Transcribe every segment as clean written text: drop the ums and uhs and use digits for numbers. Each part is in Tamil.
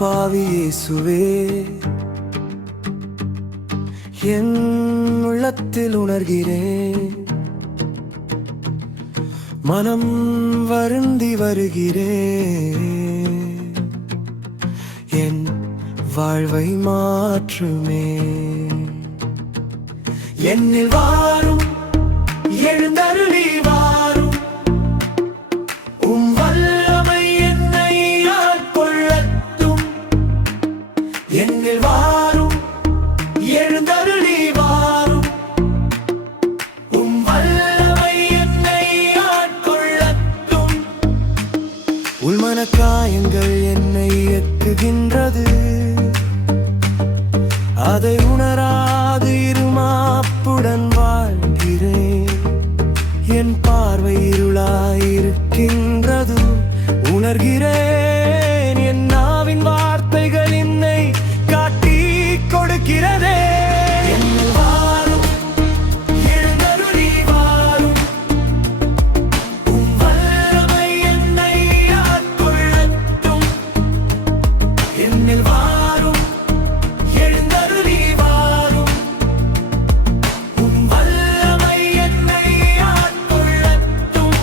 பாவி இயேசுவே, என் உள்ளத்தில் உணர்கிறேன், மனம் வருந்தி வருகிறேன், என் வாழ்வை மாற்றுமே. என்னில் வாரும், எழுந்தருளி வாரும், உம் வல்லமை என்னை ஆட்கொள்ளட்டும். என்னில் வாரும், எழுந்தருளி வாரும், உம் வல்லமை என்னை ஆட்கொள்ளட்டும். உள்மன காயங்கள் என்னை எக்குகின்றது, அதை உணராது இருமாப்புடன் வாழ்கிறேன். என் பார்வை இருளாயிருக்கின்றது, உணர்கிறேன். என் நாவின் வார்த்தைகள் என்னை காட்டி கொடுக்கிறதே. என்னில் வாரும், எழுந்தருளி வாரும், உம் வல்லமை என்னை ஆட்கொள்ளட்டும். என்னில் வாரும், எழுந்தருளி வாரும், உம் வல்லமை என்னை ஆட்கொள்ளட்டும்.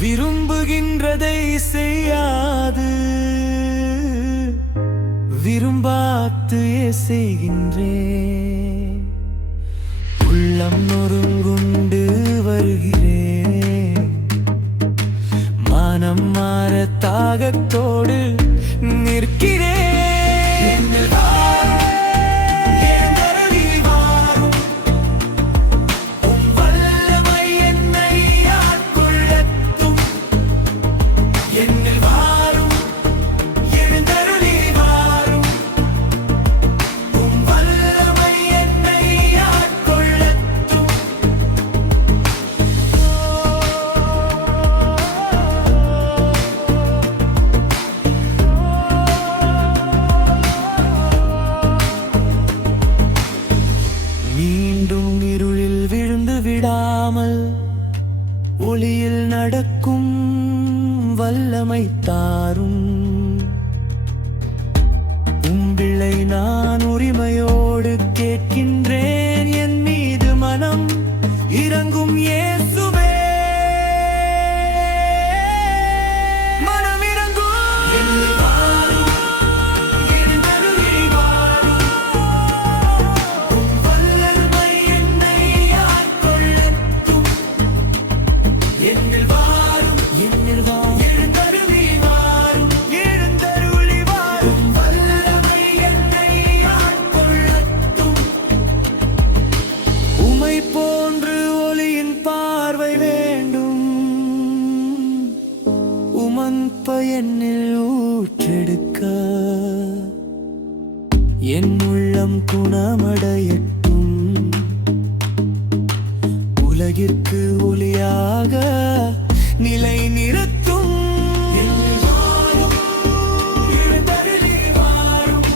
விரும்புகின்றதை செய்யாது, விரும்பாத்து செய்கின்றேன். உள்ளம் நொறுங்குண்டு வருகிறேன், மனம் மாற தாகத்தோடு நிற்கிறேன். என்னில் வாரும், எழுந்தருளி வாரும், உம் வல்லமை என்னை ஆட்கொள்ளட்டும். என்னில் வாரும், எழுந்தருளி வாரும், உம் வல்லமை என்னை ஆட்கொள்ளட்டும். மீண்டும் இருளில் விழுந்து விடாமல் ஒளியில் நடக்கும் வல்லமை தாரும். உம்பிள்ளை நான் உரிமையோடு கேட்கின்றேன், என் மீது மனம் இறங்கும் இயேசுவே. மனம் இறங்கும். என்னில் வாரும், எழுந்தருளி வாரும், உம் வல்லமை என்னை ஆட்கொள்ளட்டும். என்னில் வாரும், என்னில் வாரும், எழுந்தருளி வாரும், எழுந்தருளி வாரும், உம் வல்லமை என்னை ஆட்கொள்ளட்டும். உமை போன்று ஒளியின் பார்வை வேண்டும், உமன்ப என்னில் ஊற்றெடுக்க. என் உள்ளம் குணமடையட்டும், உலகிற்கு ஒளியாக நிலை நிறுத்தும். என்னில் வாரும், எழுந்தருளி வாரும்,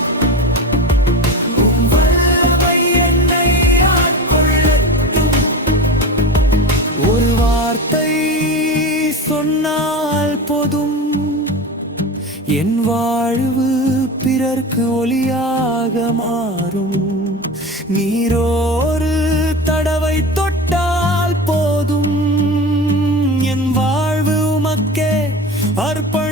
உம் வல்லமை என்னை ஆட்கொள்ளட்டும். ஒரு வார்த்தை சொன்னால் போதும், என் வாழ்வு பிறர்க்கு ஒளியாக மாறும். நீரோரு தடவை தொட்டால் போதும், என் வாழ்வு உமக்கே அர்ப்பணம்.